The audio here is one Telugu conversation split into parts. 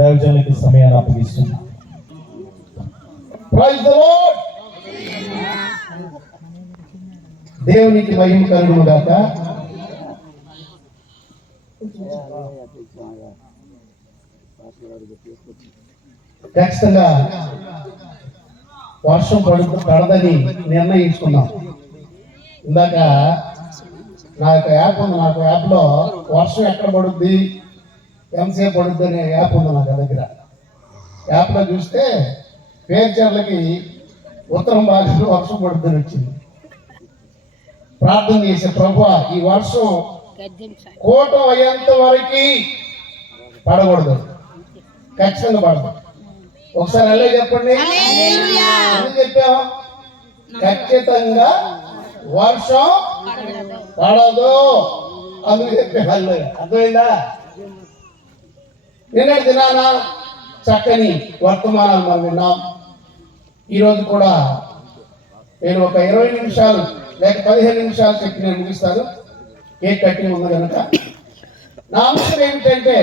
దైవజనులకి సమయాన్ని అప్పగిస్తున్నా. Praise the lord. దేవునికి మహిమ కలుగును గాక. ఖచ్చితంగా వర్షం పడదని నిర్ణయించుకున్నాం. ఇందాక నాకు యాప్ ఉంది, నాకు యాప్లో వర్షం ఎక్కడ పడుద్ది, ఎంతసేపు పడుద్ది అనే యాప్ ఉంది నాకు దగ్గర. యాప్లో చూస్తే పేర్చర్లకి ఉత్తరం భాగంలో వర్షం పడుద్దని వచ్చింది. ప్రార్థన చేసే ప్రభువా, ఈ వర్షం కోటం అయ్యేంత వరకు పడకూడదు, ఖచ్చితంగా పడదు. ఒకసారి అల్లే చెప్పండి. ఎందుకు చెప్పాం? ఖచ్చితంగా వర్షం పడదు అందుకు చెప్పే అల్లే. అర్థమైందా? నిన్నటి దినాన చక్కని వర్తమానాలు మనం విన్నాం. ఈరోజు కూడా నేను ఒక 20 నిమిషాలు లేక 15 నిమిషాలు చెప్పి నేను ముగిస్తాను. కేక్ కట్టింగ్ ఉంది కనుక నా అంశం ఏమిటంటే,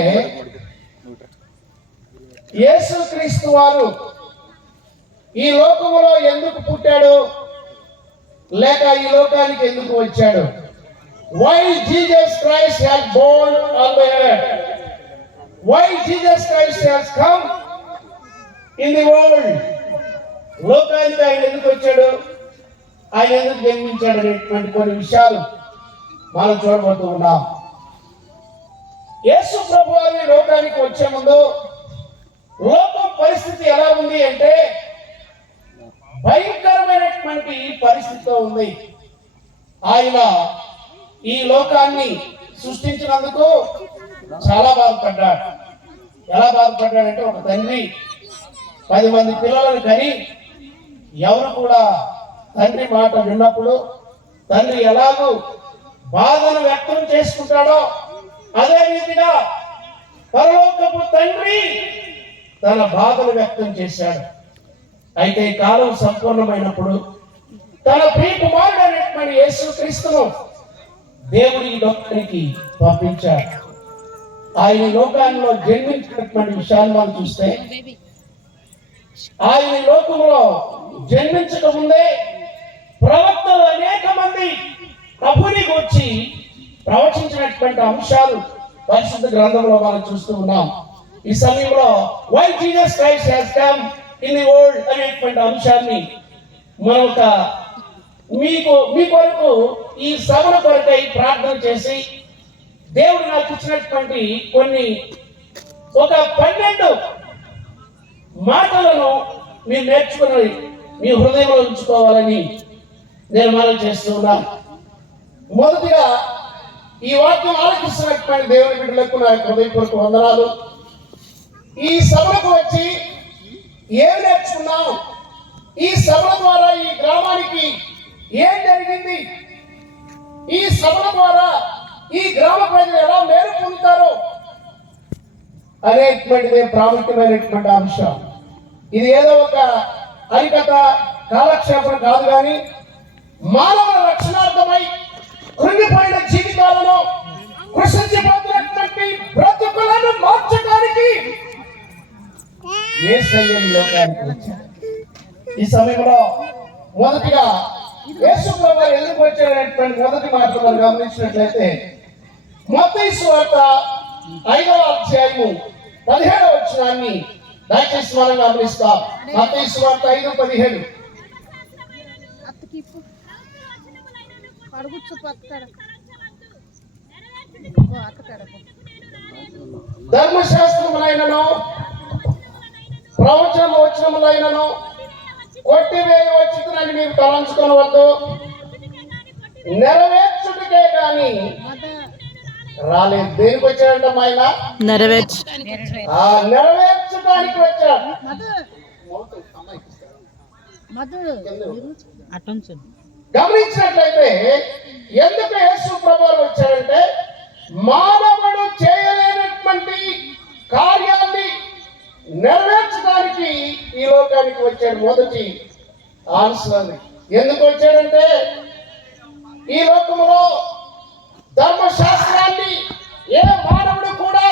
యేసుక్రీస్తు వారు ఈ లోకములో ఎందుకు పుట్టాడు, లేక ఈ లోకానికి ఎందుకు వచ్చాడు? Why Jesus Christ has born on the earth, why Jesus Christ has come in the world. లోకానికి ఆయన ఎందుకు వచ్చాడు, ఆయన ఎందుకు జన్మించాడు అనేటువంటి కొన్ని విషయాలు మనం చూడబోతూ ఉన్నాం. యేసు ప్రభు వారు లోకానికి వచ్చే ముందు లోకం పరిస్థితి ఎలా ఉంది అంటే భయంకరమైనటువంటి పరిస్థితితో ఉంది. ఆయన ఈ లోకాన్ని సృష్టించినందుకు చాలా బాధపడ్డాడు. ఎలా బాధపడ్డాడంటే, ఒక తండ్రి 10 మంది పిల్లలను కని ఎవరు కూడా తండ్రి మాట విన్నప్పుడు తండ్రి ఎలాగూ బాధను వ్యక్తం చేసుకుంటాడో అదే రీతిగా పరలోకపు తండ్రి తన బాధను వ్యక్తం చేశాడు. అయితే కాలం సంపూర్ణమైనప్పుడు తన ప్రియ కుమారుడైనటువంటి యేసుక్రీస్తును దేవుడి లోకానికి పంపించాడు. ఆయన లోకాల్లో జన్మించినటువంటి విషయాన్ని మనం చూస్తే, ఆయన లోకంలో జన్మించక ముందే ప్రవక్తలు అనేక మంది ప్రభుని గురించి ప్రవచించినటువంటి అంశాలు పరిశుద్ధ గ్రంథంలో మనం చూస్తూ ఉన్నాం. ఈ సమయంలో why Jesus Christ has come in the world అనేటువంటి అంశాన్ని మనం మీ కొరకు ఈ సభల కొరకై ప్రార్థన చేసి దేవుడు నాకు ఇచ్చినటువంటి ఒక 12 మాటలను మీరు నేర్చుకుని మీ హృదయంలో ఉంచుకోవాలని నేను మనం చేస్తూ ఉన్నాను. మొదటిగా ఈ వాక్యం ఆలకిస్తున్నటువంటి దేవుని బిడ్డలకు నా హృదయపూర్వక వందనాలు. ఈ సభలకు వచ్చి ఏం నేర్చుకున్నాం, ఈ సభల ద్వారా ఈ గ్రామానికి ఏం జరిగింది, ఈ సభల ద్వారా ఈ గ్రామ ప్రజలు ఎలా మేలు పొందుతారు అనేటువంటిది ప్రాముఖ్యమైనటువంటి అంశం. ఇది ఏదో ఒక హరికథ కాలక్షేపం కాదు, కానీ మానవుల రక్షణార్థమై కృంగిపోయిన జీవితాలను కృషించిపోతున్నటువంటి బ్రతుకులను మార్చడానికి యేసయ్య లోకానికి వచ్చాడు. ఈ సమయంలో మొదటిగా యేసు ప్రభువు ఎందుకు వచ్చాడనేటువంటి మొదటి మాట మనం గమనించినట్లయితే, మత్తయి సువార్త 5వ అధ్యాయము 17వ వచనాన్ని దయచేసి మనం గమనిస్తాం. మత్తయి సువార్త 5:17. ధర్మశాస్త్రములైనను ప్రవచన వచనములైనను కొట్టివేయ వచ్చిందని మీరు తలంచుకొనవద్దు, నెరవేర్చుటకే గాని రాలేదు. దేనికి వచ్చాడంట ఆయన? నెరవేర్చడానికి వచ్చాడు. గమనించినట్లయితే ఎందుకు యేసు ప్రభువు వచ్చాడంటే, మానవుడు చేయలేనటువంటి కార్యాన్ని నెరవేర్చడానికి ఈ లోకానికి వచ్చాడు. మొదటి ఆన్సర్ ఎందుకు వచ్చాడంటే, ఈ లోకంలో ధర్మశాస్త్రాన్ని ఏ మానవుడు కూడా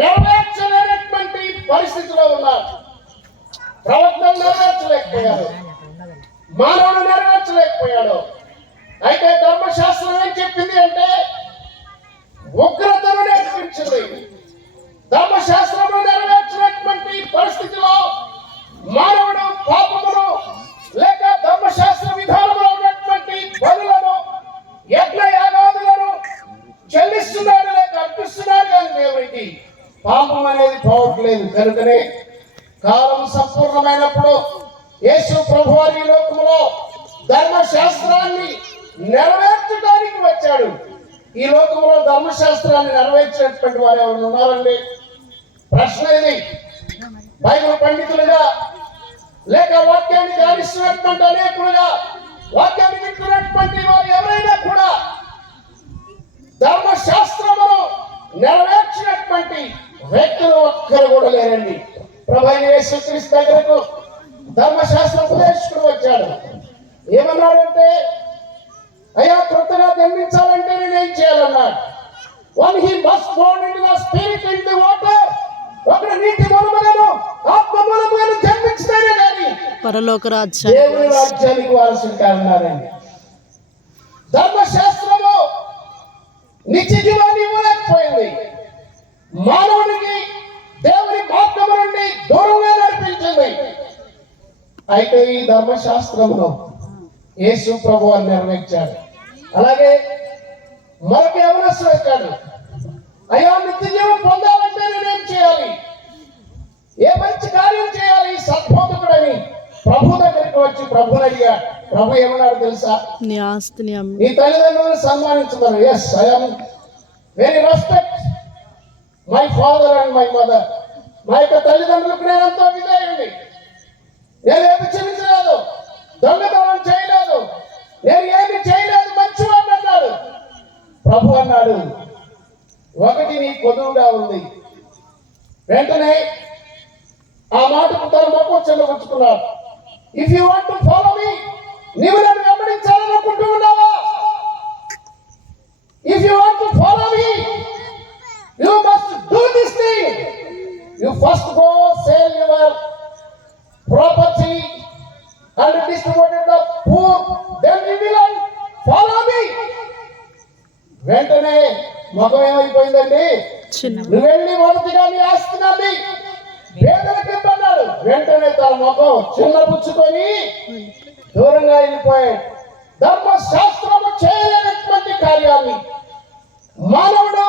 నెరవేర్చలేనటువంటి పరిస్థితిలో ఉన్నారు. ప్రవక్తలు నెరవేర్చలేకపోయారు, మానవుడు నెరవేర్చలేకపోయాడు. అయితే ధర్మశాస్త్రం ఏం చెప్పింది అంటే ఉగ్రతను నేర్పించింది. ధర్మశాస్త్రము నెరవేర్చినటువంటి పరిస్థితిలో మానవుడు పాపమును లేక ధర్మశాస్త్ర విధానంలో ఉన్నటువంటి బలులను యజ్ఞ యాగాదులను చెల్లిస్తున్నాడు లేక అర్పిస్తున్నాడు, కానీ దేవునికి పాపం అనేది పోవట్లేదు. కనుకనే కాలం సంపూర్ణమైనప్పుడు యేసు ప్రభువారు ఈ లోకములో ధర్మశాస్త్రాన్ని నెరవేర్చడానికి వచ్చాడు. ఈ లోకంలో ధర్మశాస్త్రాన్ని నెరవేర్చినటువంటి వారు ఎవరు ఉన్నారండి? ప్రశ్న ఇది. బైబిల్ పండితులుగా లేక వాక్యాన్ని ధ్యానిస్తున్నటువంటి అనేకులుగా వాక్యాన్ని వింటున్నటువంటి వారు ఎవరైనా కూడా ధర్మశాస్త్రమును నెరవేర్చినటువంటి వ్యక్తులు ఒక్కరు కూడా లేరండి. ప్రభువైన యేసుక్రీస్తు దగ్గరకు ధర్మశాస్త్ర ఉపదేశకుడు వచ్చాడు. ఏమన్నాడంటే, అయ్యా కొత్తగా జన్మించాలంటే నేనేం చేయాలన్నాడు. One he must born in the spirit in the water. ఒకడు నీటి మూలముగాను ఆత్మ మూలముగాను జన్మించితేనే గాని పరలోక దేవుని రాజ్యానికి వారసుడు కానున్నారండి. ధర్మశాస్త్రము నిత్య జీవాన్ని ఇవ్వలేకపోయింది. మానవునికి దేవుని మార్గము నుండి దూరంగా నడిపించింది. అయితే ఈ ధర్మశాస్త్రమును యేసు ప్రభువు నెరవేర్చాడు. అలాగే మరొక యవనస్తుడు వచ్చాడు. అయ్యా నిత్య జీవం పొందాలంటే నేనేం చేయాలి, ఏ మంచి కార్యం చేయాలి సద్బోధకుడని ప్రభు దగ్గరికి వచ్చి ప్రభుని అడిగాడు. ప్రభు ఏమన్నాడు తెలుసా? నీ ఆస్తిని అమ్మి నీ తల్లిదండ్రులను సన్మానించమను. Yes, I am very respect my father and my mother. మా యొక్క తల్లిదండ్రులకు నేను ఎంతో విధేయుడిని. నేను ఏమి చెల్లించలేదు, దొంగతనం చేయలేదు, నేను ఏమి చేయలేదు, మంచివాడిని అన్నాడు. ప్రభు అన్నాడు, ఒకటి నీ కొదువుగా ఉంది. వెంటనే ఆ మాటకు తన మొక్క చెల్లబుచ్చుకున్నాడు. If you want to follow me, నీవు నన్ను వెంబడించాలనుకుంటూ ఉన్నావా? If you want to follow me, you must do this thing. You first go sale your property and distribute it to the poor, then you will follow me. వెంటనే ముఖం ఏమైపోయిందండి? నువ్వు వెళ్ళి మొదటిగా నీ ఆస్తిని అమ్మి పేదలకు ఇవ్వన్నాడు. వెంటనే తన ముఖం చిన్నపుచ్చుకొని దూరంగా వెళ్ళిపోయాడు. ధర్మశాస్త్రము చేయలేనటువంటి కార్యాన్ని మానవుడు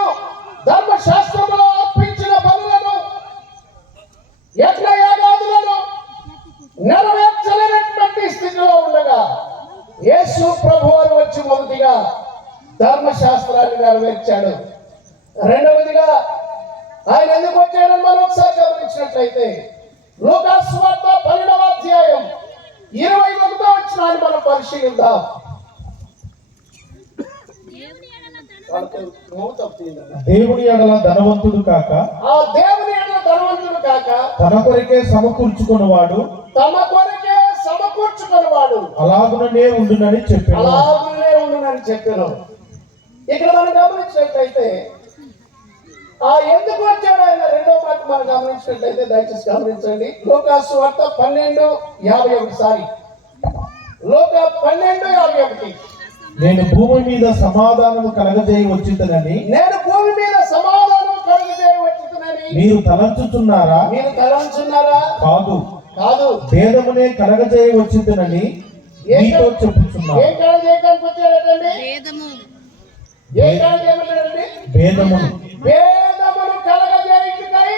ధర్మశాస్త్రములో అర్పించిన బలులను యజ్ఞ యాగాదులను నెరవేర్చలేనటువంటి స్థితిలో ఉండగా యేసు ప్రభువారు వచ్చి మొదటిగా ధర్మశాస్త్రాన్ని నెరవేర్చాడు. రెండవదిగా ఆయన ఎందుకు వచ్చాడని మనం ఒకసారి గమనించినట్లయితే లూకాసు సువార్త 12వ అధ్యాయం 21వ వచనాన్ని మనం పరిశీలిద్దాం. దేవుని ఎడల ధనవంతుడు కాక, ఆ దేవుని ఎడల ధనవంతుడు కాక తన కొరకే సమకూర్చుకున్నవాడు అలాగుననే ఉండునని చెప్పాను. ఇక్కడ మనం గమనించినట్లయితే ఆ ఎందుకు వచ్చాడు ఆయన రెండో మాట మనం గమనించినట్లయితే దయచేసి గమనించండి. లూకాసు సువార్త 12:51. లూకా 12:51. నేను భూమి మీద సమాధానము కలగజేయ వచ్చిందనని మీరు తలంచుచున్నారా? కాదు, భేదమునే కలగజేయ వచ్చిందనని మీతో చెప్పుచున్నాను. భేదమును కలగజేయుటకై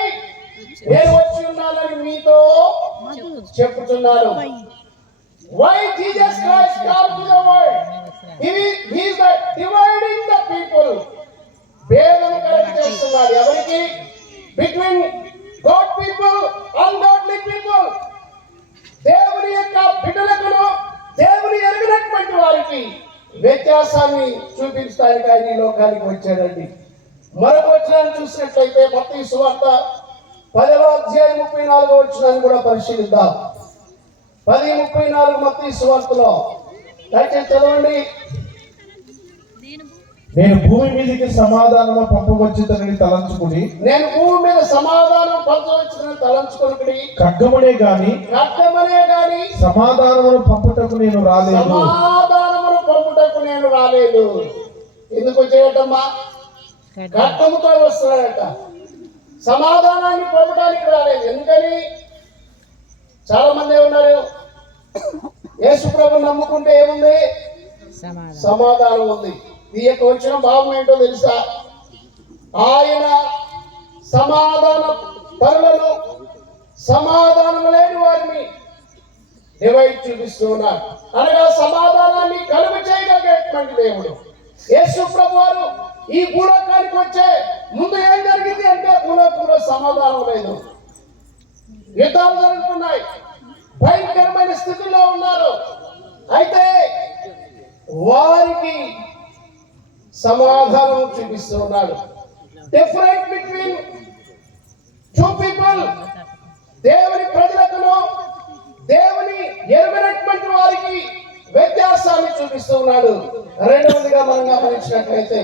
నేను వచ్చి ఉన్నానని మీతో చెప్పుచున్నాను. Why Jesus Christ came to the world? He is dividing the people. భేదము కలగజేస్తున్నాడు. ఎవరికి? Between God people, ungodly people. దేవుని యొక్క బిడ్డలకును దేవుని ఎరిగినటువంటి వారికి వ్యత్యాసాన్ని చూపించడానికి ఆయన ఈ లోకానికి వచ్చాడండి. మరొక వచనాన్ని చూసినట్లయితే మత్తయి సువార్త 10వ అధ్యాయం 34వ వచనాన్ని కూడా పరిశీలిద్దాం. 10:34 మత్తయి సువార్తలో దయచేసి చదవండి. నేను భూమి మీదకి సమాధానము పంపవచ్చునని తలంచుకుని నేను భూమి మీద సమాధానం పంపవచ్చునని తలంచుకుని ఖడ్గమునే గాని సమాధానమును పంపుటకు నేను రాలేదు. సమాధానమును పంపుటకు నేను రాలేదు. ఎందుకు వచ్చేటమ్మా? ఖడ్గముతో వస్తున్నాడట, సమాధానాన్ని పంపడానికి రాలేదు. ఎందుకని? చాలా మంది ఉన్నారు, యేసు ప్రభు నమ్ముకుంటే ఏముంది? సమాధానం ఉంది. ఈ యొక్క వచ్చిన భావం ఏంటో తెలుసా? ఆయన సమాధాన పరులను, సమాధానం లేని వారిని డివైడ్ చూపిస్తూ ఉన్నారు. అనగా సమాధానాన్ని కలుగు చేయగలిగేటువంటి దేవుడు యేసు ప్రభు వారు ఈ భూలోకానికి వచ్చే ముందు ఏం జరిగింది అంటే భూలోకంలో సమాధానం లేదు, యుద్ధాలు జరుగుతున్నాయి, భయంకరమైన స్థితిలో ఉన్నారు. అయితే వారికి సమాధానం చూపిస్తూ ఉన్నాడు. డిఫరెంట్ బిట్వీన్ టూ పీపుల్, దేవుని ప్రజలకును దేవుని ఎరుగనటువంటి వారికి వ్యత్యాసాన్ని చూపిస్తూ ఉన్నాడు. రెండవదిగా మనం గమనించినట్లయితే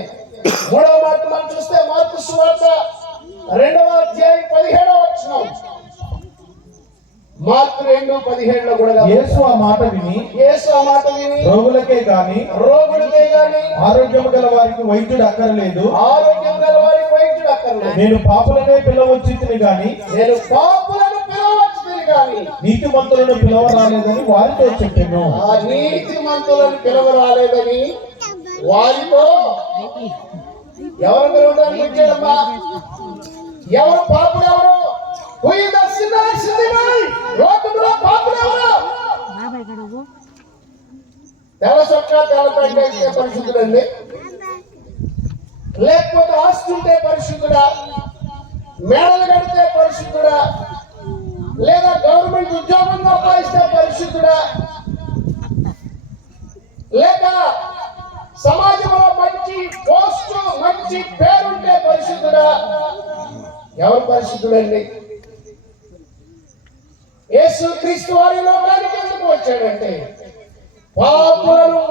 మూడవ మాట మనం చూస్తే మార్కు సువార్త 2వ అధ్యాయం 17వ వచనం. మార్కు 2:17 కూడా యేసు ఆ మాట విని రోగులకే గాని ఆరోగ్యము గల వారికి వైద్యుడు అక్కర్లేదు, నేను పాపులనే పిలవచ్చుని గాని నీతిమంతులను పిలవరాలేదని వారితో చెప్పాను. నీతిమంతులను పిలవరాలేదని వారితో ఎవరు పిలవడానికి వచ్చాడమ్మా? ఎవరు పాపులు? ఎవరు? లోకంలో పాపులు ఎవరు? తెల్ల చొక్కా తెల్ల ప్యాంట్ వేస్తే పరిశుద్ధుడండి, లేకపోతే ఆస్తి ఉంటే పరిశుద్ధుడా, మేడలు కడితే పరిశుద్ధుడా, లేదా గవర్నమెంట్ ఉద్యోగం సంపాదిస్తే పరిశుద్ధుడా, లేక సమాజంలో మంచి పోస్టు మంచి పేరుంటే పరిశుద్ధుడా? ఎవరు పరిశుద్ధుడండి? యేసు క్రీస్తు వారి లోకానికి ఎందుకు వచ్చాడంటే పాపులను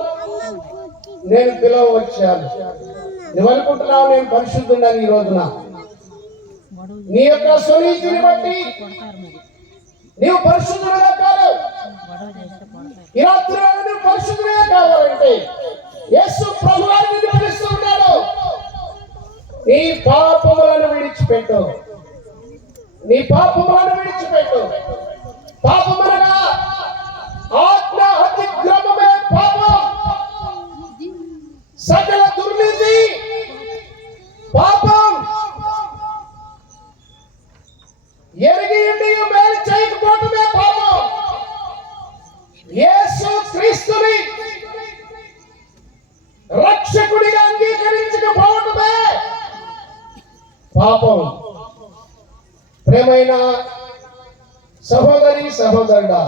నేను పిలవచ్చాను. నువ్వు అనుకుంటున్నావు నేను పరిశుద్ధుడని. ఈ రోజున నీ యొక్క స్వనీతిని బట్టి నీవు పరిశుద్ధుడుగా కాదు. ఈ రాత్రి నువ్వు పరిశుద్ధుడుగా కావాలంటే యేసు ప్రభువారిని పిలుస్తూ ఉన్నాడు. నీ పాపములను విడిచిపెట్టు, నీ పాపములను విడిచిపెట్టు. పాపమనగా ఆజ్ఞ అతిక్రమమే పాపం, సకల దుర్నీతి పాపం. ఎరిగి మేలు చేయకపోవటమే పాపం. యేసు క్రీస్తుని రక్షకుడిగా అంగీకరించకపోవటమే పాపం. ప్రేమైన సహోదరి సహోదరుడా,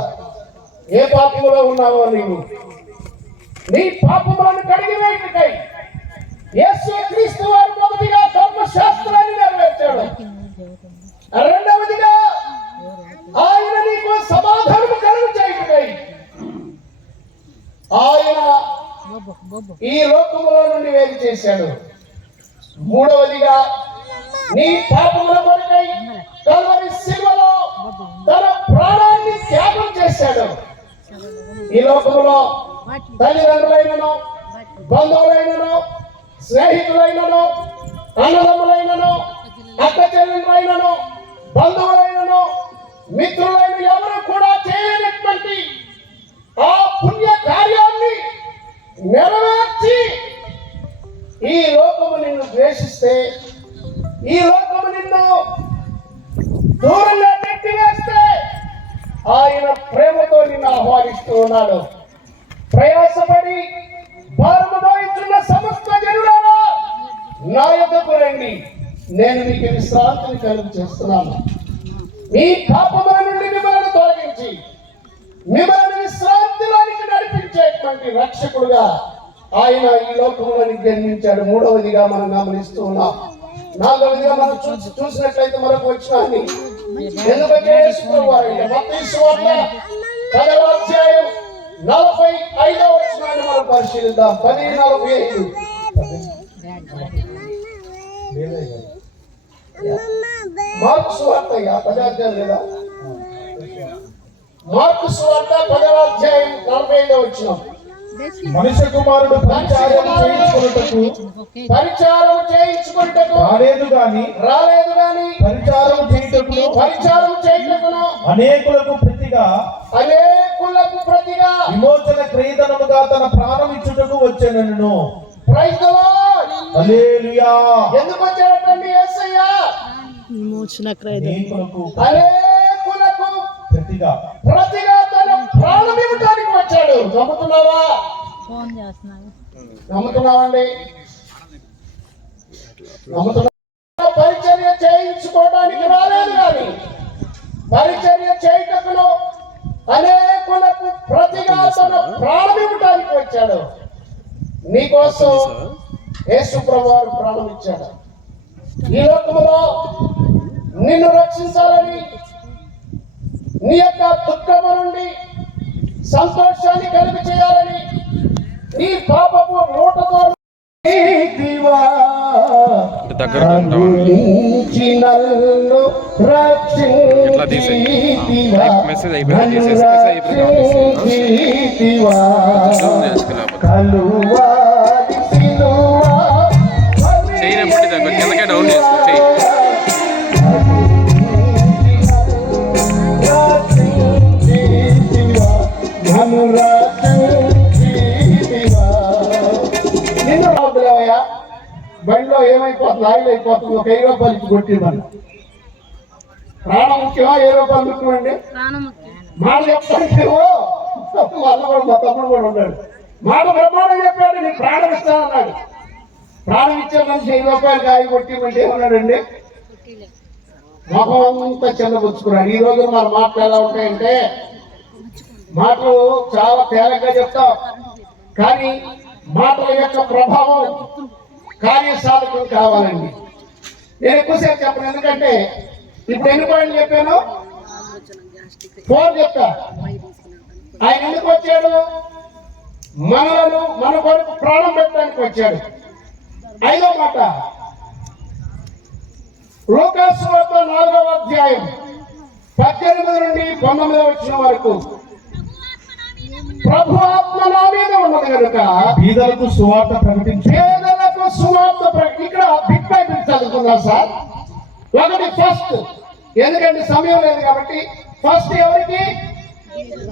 ఏ పాపంలో ఉన్నావో నీవు నీ పాపములను కడిగివేయుటకై యేసు క్రీస్తు వారు మొదటిగా ధర్మశాస్త్రాన్ని నెరవేర్చాడు. రెండవదిగా ఆయన నీకు సమాధానము కలుగు చేయుటకై ఆయన ఈ లోకములో నుండి వేరు చేశాడు. మూడవదిగా నీ పాపముల కొరకై కల్వరి శిలువలో తన ప్రాణాన్ని త్యాగం చేశాడు. ఈ లోకములో తల్లిదండ్రులైనను, బంధువులైనను, స్నేహితులైనను, అన్నదమ్ములైనను, అక్క చెల్లెలైనను, బంధువులైనను, మిత్రులైన ఎవరు కూడా చేయలేనటువంటి ఆ పుణ్య కార్యాన్ని నెరవేర్చి ఈ లోకము నిన్ను ద్వేషిస్తే, ఈ లోకము నిన్ను దూరంగా నెట్టివేస్తే ఆయన ప్రేమతో నిన్ను ఆహ్వానిస్తూ ఉన్నాడు. ప్రయాసపడి భారము మోయించున్న సమస్త జనులారా నా యొద్దకు రండి, నేను మీకు విశ్రాంతిని కలుగు చేస్తున్నాను. మీ పాపముల నుండి మిమ్మల్ని తొలగించి మిమ్మల్ని విశ్రాంతిలోనికి నడిపించేటువంటి రక్షకుడుగా ఆయన ఈ లోకంలోనికి జన్మించాడు. మూడవదిగా మనం గమనిస్తూ ఉన్నాం. నాలుగవదిగా మనం చూసినట్లయితే మనకు వచ్చినాన్ని ఎందుకంటే మత్తయి సువార్త 10వ అధ్యాయం 45వ వచనాన్ని మనం పరిశీలిద్దాం. 10:45 మార్కు సువార్త 10వ అధ్యాయం లేదా? మార్కు సువార్త 10వ అధ్యాయం 45వ వచనం. మనుష్య కుమారుడు పరిచారం చేయించుకొనుటకు రాలేదు గాని పరిచారం చేయుటకును అనేకులకు ప్రతిగా విమోచన క్రయధనముగా తన ప్రాణం ఇచ్చుటకు వచ్చెనను. Praise the lord. హల్లెలూయా. ఎందుకు వచ్చాడండి యేసయ్య? విమోచన క్రయధనం అనేకులకు ప్రతిగా తన ప్రాణం ఇవ్వడానికి వచ్చాడు. నమ్ముతున్నావా? నమ్ముతున్నావండి? పరిచర్య చేయించుకోవడానికి రాలేదు కానీ పరిచర్య చేయుటకును అనేకులకు ప్రతిగా తన ప్రాణం ఇవ్వడానికి వచ్చాడు. నీకోసం యేసు ప్రభువారు ప్రాణం ఇచ్చాడు. ఈ లోకములో నిన్ను రక్షించాలని, నీ యొక్క దుఃఖము నుండి సంతోషాన్ని కలిగి చేయాలని, నీ పాపపు మూటతో నన్ను రక్షించితివా, కలువారి సిలువ బండిలో ఏమైపోతుంది? ఆయిల్ అయిపోతుంది. ఒక 10 రూపాయలు ఇచ్చి కొట్టిందని. ప్రాణం ముఖ్యమా? 10 రూపాయలు ముఖ్యమండి? మాట చెప్తాను. వాళ్ళ కూడా మా తమ్ముడు కూడా ఉన్నాడు. మాట బ్రహ్మాండం చెప్పాడు. నీకు ప్రాణం ఇస్తానన్నాడు. ప్రాణం ఇచ్చే మనిషి 10 రూపాయలు కాయ కొట్టిమంటే ఏమన్నాడండి? మొహం అంతా చిన్నపుచ్చుకున్నాడు. ఈ రోజు మన మాటలు ఎలా ఉంటాయంటే, మాటలు చాలా తేలిగ్గా చెప్తాం కానీ మాటల యొక్క ప్రభావం కార్యసాధకం కావాలండి. నేను ఎక్కువసేపు చెప్పను, ఎందుకంటే ఇప్పుడు ఎన్ని పాయింట్లు చెప్పాను? 4 చెప్తా. ఆయన ఎందుకు వచ్చాడు? మన కొరకు ప్రాణం పెట్టడానికి వచ్చాడు. 5వ మాట లూకాసు సువార్త 4వ అధ్యాయం 18 నుండి 19 వచ్చిన వరకు. ప్రభు ఆత్మ నా మీద ఉన్నది కనుక బీదలకు సువార్త ప్రకటించు. ఇక్కడ బిగ్ బైబిల్ చదువుకున్నా సార్. ఒకటి ఫస్ట్, ఎందుకంటే సమయం లేదు కాబట్టి ఫస్ట్ ఎవరికి?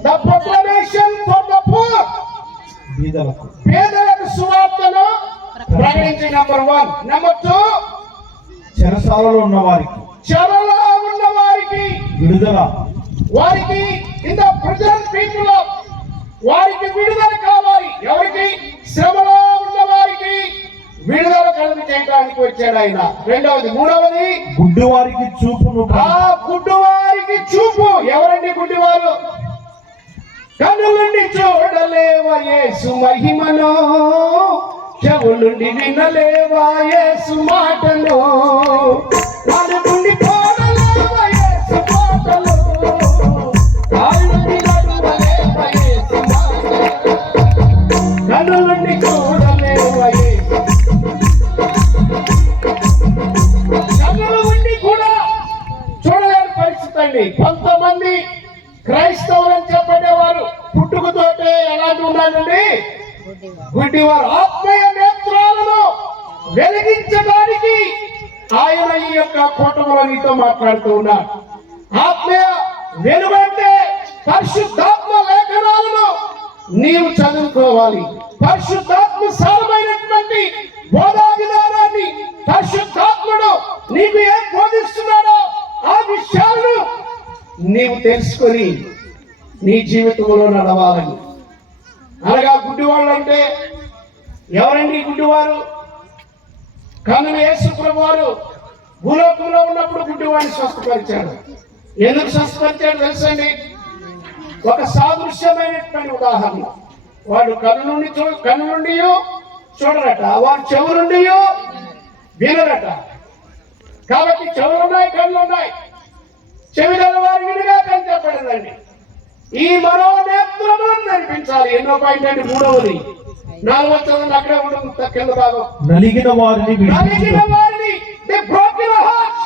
The proclamation for the poor. పేదలకు సువార్తను ప్రకటించి నెంబర్ 1. నెంబర్ 2, చెరసాలలో ఉన్న వారికి విడుదల. వారికి ఇన్ ద ప్రెజెంట్ పీపుల్ వారికి విడుదల కావాలి. ఎవరికి? శ్రమలో ఉన్న వారికి విడుదల కలిగి చేయడానికి వచ్చాడు ఆయన. 2వది. 3వది గుడ్డివారికి చూపును. గుడ్డివారికి చూపు. ఎవరండి గుడ్డివారు? కన్నులుండి చూడలేవా యేసు మహిమను, చెవులుండి వినలేవా యేసు మాటను, నడుముండి పోడలేవా యేసు మాటలు, కాళ్ళుండి నడవలేవా యేసు మాటలు, కన్నులుండి చూడలేవా యేసు. కన్నులు ఉండి కూడా చూడలేని పరిస్థితి అండి. కొంతమంది క్రైస్తవులని చెప్పేవారు పుట్టుకతోటే ఎలాంటి ఉన్నారండి? గుడ్డివారు. ఆత్మీయ నేత్రాలను వెలిగించడానికి ఆయన ఈ యొక్క కూటమిలో నీతో మాట్లాడుతూ ఉన్నారు. ఆత్మీయ వెలుగంటే పరిశుద్ధాత్మ లేఖనాలను నీవు చదువుకోవాలి. పరిశుద్ధాత్మ సారమైనటువంటి బోధా విధానాన్ని పరిశుద్ధాత్ముడు నీకు ఏం బోధిస్తున్నాడో ఆ విషయాలను నీవు తెలుసుకొని నీ జీవితంలో నడవాలని. అనగా గుడ్డివాళ్ళు అంటే ఎవరండి? గుడ్డివారు కన్నుల యేసు ప్రభువారు భూలోకంలో ఉన్నప్పుడు గుడ్డివాడిని స్వస్థపరిచాడు. ఎందుకు స్వస్థపరిచాడు తెలుసండి? ఒక సాదృశ్యమైనటువంటి ఉదాహరణ. వాడు కన్ను నుండి చూడరట, వాడు చెవు నుండి వినరట. కాబట్టి చెవులున్నాయి, కళ్ళు ఉన్నాయి. చెవిగల వారి విడిగా కని చెప్పబడిందండి. ఈ మనోనేత్రములను నడిపించాలి. ఎన్నో పాయింట్ అండి? 3వది. 4వ చదువు అక్కడే ఉంటుంది కింద భాగం. నలిగిన వారిని ది బ్రోకెన్ హార్ట్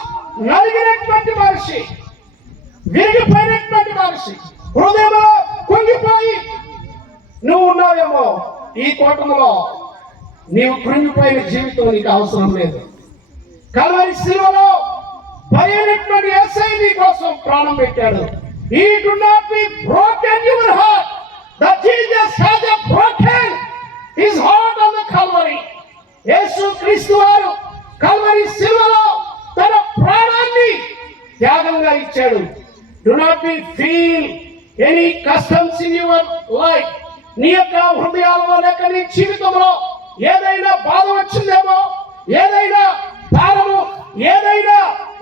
నలిగినటువంటి మనిషి, విరిగిపోయినటువంటి మనిషి, హృదయంలో కుంగిపోయి నువ్వు ఉన్నావేమో. ఈ కూటమిలో నీవు కృంగిపోయిన జీవితం నీకు అవసరం లేదు. కల్వరి శిలువలో భయమైనటువంటి యేసయ్య నీ కోసం ప్రాణం పెట్టాడు. He do not be broken your heart. That Jesus has a broken his heart on the Calvary. యేసు క్రీస్తు వారు కల్వరి శిలువలో తన ప్రాణాన్ని త్యాగంగా ఇచ్చాడు. Do not be feel any customs in your life. నీ యొక్క హృదయాల్లో లేక నీ జీవితంలో ఏదైనా బాధ వచ్చిందేమో, ఏదైనా భారము, ఏదైనా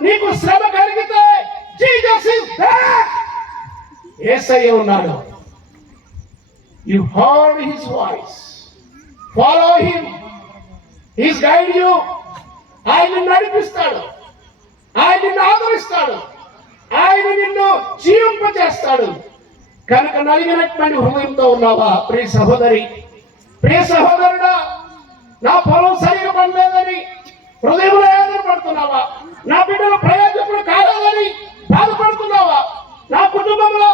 నీకు శ్రమ కలిగితే జీసస్ ఇస్ దేర్. యేసయ్య ఉన్నాడు. You heard his voice. Follow him. He is guide you. ఆయన నడిపిస్తాడు, ఆయన నిన్ను ఆదరిస్తాడు, ఆయన నిన్ను జీవింపజేస్తాడు. కనుక నలిగినటువంటి హృదయంతో ఉన్నావా ప్రియ సహోదరి, ప్రియ సహోదరుడా? నా పొలం సరిగా పడలేదని హృదయంలో ఆధారపడుతున్నావా? నా బిడ్డలు ప్రయోజకులు కాలేదని బాధపడుతున్నావా? నా కుటుంబంలో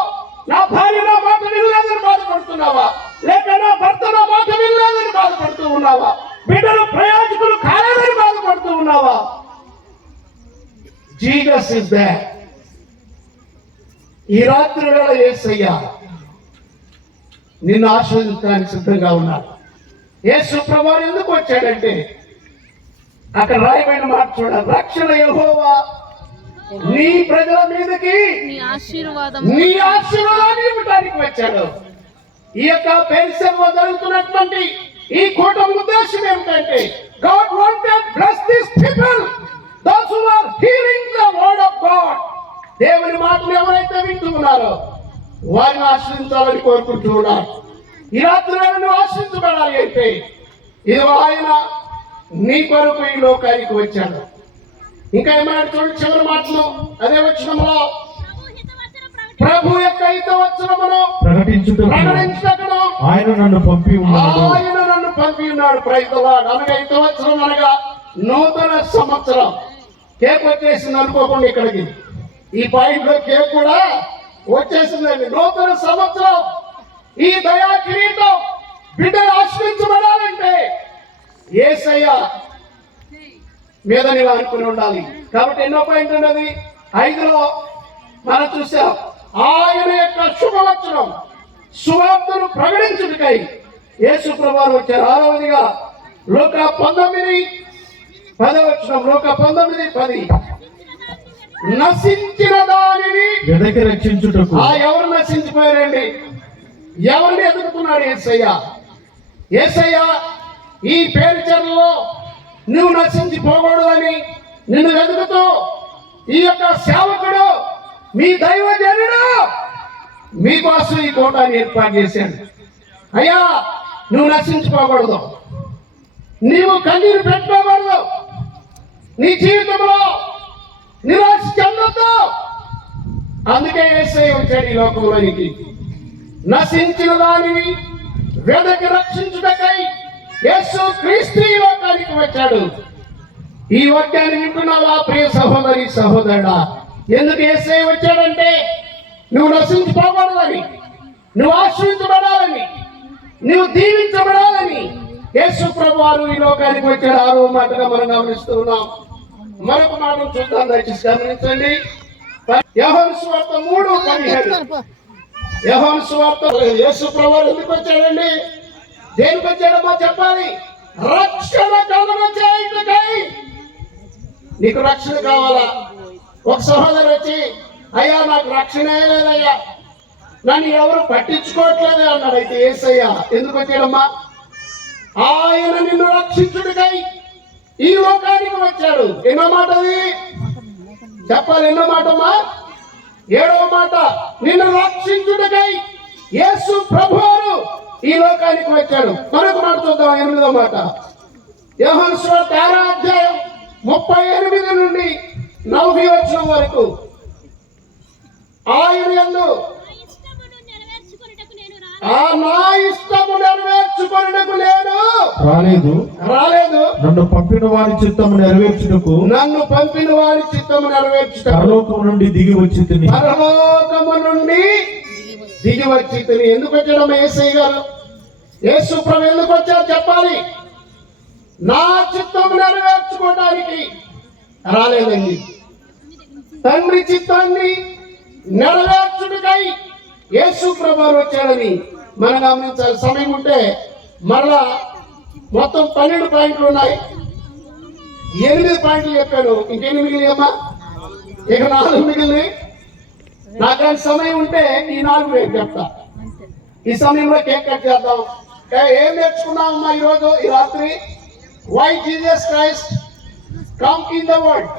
నా భార్య నా మాట వినలేదని బాధపడుతున్నావా? లేక నా భర్త నా మాట వినలేదని బాధపడుతూ ఉన్నావా? బిడ్డలు ప్రయోజకులు కాలేదని బాధపడుతూ ఉన్నావా? Jesus is there. ఈ రాత్రి వేళ యేసయ్య నిన్ను ఆశీర్వదించడానికి సిద్ధంగా ఉన్నాడు. యేసు ప్రభువు ఎందుకు వచ్చాడంటే అక్కడ రాయబడిన మాట చూడాలి. రక్షణ యెహోవా నీ ప్రజల మీదకి నీ ఆశీర్వాదాన్ని ఇవ్వడానికి వచ్చాడు. ఈ యొక్క పెన్షన్ జరుగుతున్నటువంటి ఈ కూటమి ఉద్దేశం ఏమిటంటే God wanted bless these people, those who are hearing the word of God. దేవుని మాటలు ఎవరైతే వింటూ ఉన్నారో వారిని ఆశ్రయించాలని కోరుకుంటూ ఉన్నారు. ఈ రాత్రి నువ్వు ఆశ్రయించబడాలి అంటే ఇది ఆయన నీ కొరకు ఈ లోకానికి వచ్చాడు. ఇంకా ఏమన్నా చూడండి చివరి మాటలు అదే వచనంలో, ప్రభు యొక్క హితవచనమును ప్రకటించుటకును ఆయన నన్ను పంపి ఉన్నాడు. Praise the Lord. అనగా హితవచనం అనగా నూతన సంవత్సరం. కేక్ వచ్చేసింది అనుకోకుండా ఇక్కడికి ఈ పాయింట్ లో కేక్ కూడా వచ్చేసిందండి. నూతన సంవత్సరం, ఈ దయా కిరీటం బిడ్డలు ఆశ్రయించబడాలంటే యేసయ్య మీద నీవు అనుకుని ఉండాలి. కాబట్టి ఎన్నో పాయింట్ ఉన్నది. 5లో మనం చూసాం ఆయన యొక్క శుభవచనం సువార్తను ప్రకటించుటకై యేసు ప్రభువు వచ్చారు. 6వదిగా లూకా 19:10 లూకా 19:10 నశించిన దానిని వెదకి రక్షించుటకు. ఎవరు నశించిపోయారండి? ఎవరిని ఎదుగుతున్నాడు యేసయ్య? యేసయ్య ఈ పేరు చెరలో నువ్వు నశించిపోకూడదని నిన్ను వెతుకుతూ ఈ యొక్క సేవకుడు మీ దైవజనుడు మీకోసం ఈ కూటాన్ని ఏర్పాటు చేశాడు. అయ్యా నువ్వు నశించిపోకూడదు, నీవు కన్నీరు పెట్టుకోకూడదు, నీ జీవితంలో నిరాశ చెందొద్దు. అందుకే యేసయ్య వచ్చాడు ఈ లోకంలోనికి. నశించిన దానిని వెదకి రక్షించుటకై యేసు క్రీస్తు ఈ లోకానికి వచ్చాడు. ఈ వాక్యాన్ని వింటున్నావా ప్రియ సహోదరి సహోదరుడా? ఎందుకు యేసయ్య వచ్చాడంటే నువ్వు నశించిపోకూడదని, నువ్వు ఆశ్రయించబడాలని, నువ్వు దీవించబడాలని యేసు ప్రభువారు ఈ లోకానికి వచ్చాడు. 6వ మాటగా మనం గమనిస్తూ ఉన్నాం. మరొక మాట చూద్దాం, దయచేసి గమనించండి. యోహాను సువార్త 3:17. యోహాను సువార్త యేసు ప్రభువారు ఎందుకు వచ్చాడండి? దేనికి వచ్చాడమ్మా చెప్పాలి? రక్షణ కలుగజేయుటకై. నీకు రక్షణ కావాలా? ఒక సహోదరు వచ్చి అయ్యా నాకు రక్షణే లేదయ్యా, నన్ను ఎవరు పట్టించుకోవట్లేదు అన్నాడు. అయితే యేసయ్య ఎందుకు వచ్చాడమ్మా? ఆయన నిన్ను రక్షించుటకై ఈ లోకానికి వచ్చాడు. ఎన్నో మాట అది చెప్పాలి? ఎన్నో మాటమ్మా? 7వ మాట, నిన్ను రక్షించుటకై యేసు ప్రభువారు ఈ లోకానికి వచ్చాడు. మరొక మాట చూద్దాం. 8వ మాట, యోహాను సువార్త 6వ అధ్యాయం 38 నుండి 40 వరకు. ఆయన యందు నా ఇష్టము నెరవేర్చు నడుచుకొనుటకు నేను రాలేదు, రాలేదు, నన్ను పంపిన వారి చిత్తము నెరవేర్చుటకు నన్ను పంపిన వారి చిత్తము నెరవేర్చుటకు పరలోకము నుండి దిగి వచ్చి తిని. పరలోకము నుండి దిగి వచ్చి తిని. ఎందుకు వచ్చాడు యేసయ్య గారు? యేసు ప్రభు ఎందుకు వచ్చారు చెప్పాలి. నా చిత్తము నెరవేర్చుకోవడానికి రాలేదండి. తండ్రి చిత్తాన్ని నెరవేర్చుటకై యేసు ప్రభు వచ్చాడని మనం గమనించాలి. సమయం ఉంటే మరలా మొత్తం 12 పాయింట్లు ఉన్నాయి. 8 పాయింట్లు చెప్పాను. ఇంకెన్ని మిగిలినమ్మా? ఇక 4 మిగిలినాయి. నాకు సమయం ఉంటే ఈ 4 రేపు చెప్తా. ఈ సమయంలో కేక్ కట్ చేద్దాం. ఏం నేర్చుకున్నామమ్మా ఈరోజు, ఈ రాత్రి? Why Jesus Christ come in the world.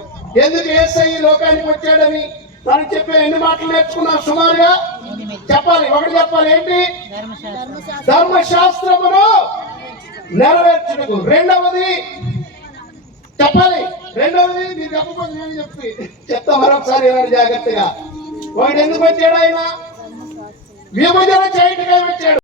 ఎందుకు యేసయ్య ఈ లోకానికి వచ్చాడని మనం చెప్పే ఎన్ని మాటలు నేర్చుకున్నాం సుమారుగా? చెప్పాలి. ఒకటి చెప్పాలి. ఏంటి? ధర్మశాస్త్రమును నెరవేర్చుటకు. రెండవది చెప్పాలి. రెండవది మీరు చెప్పకపోతే నేను చెప్తా మరొకసారి ఏమైనా జాగ్రత్తగా. వాడు ఎందుకు వచ్చాడు? ఆయన విభజన చేయటమే వచ్చాడు.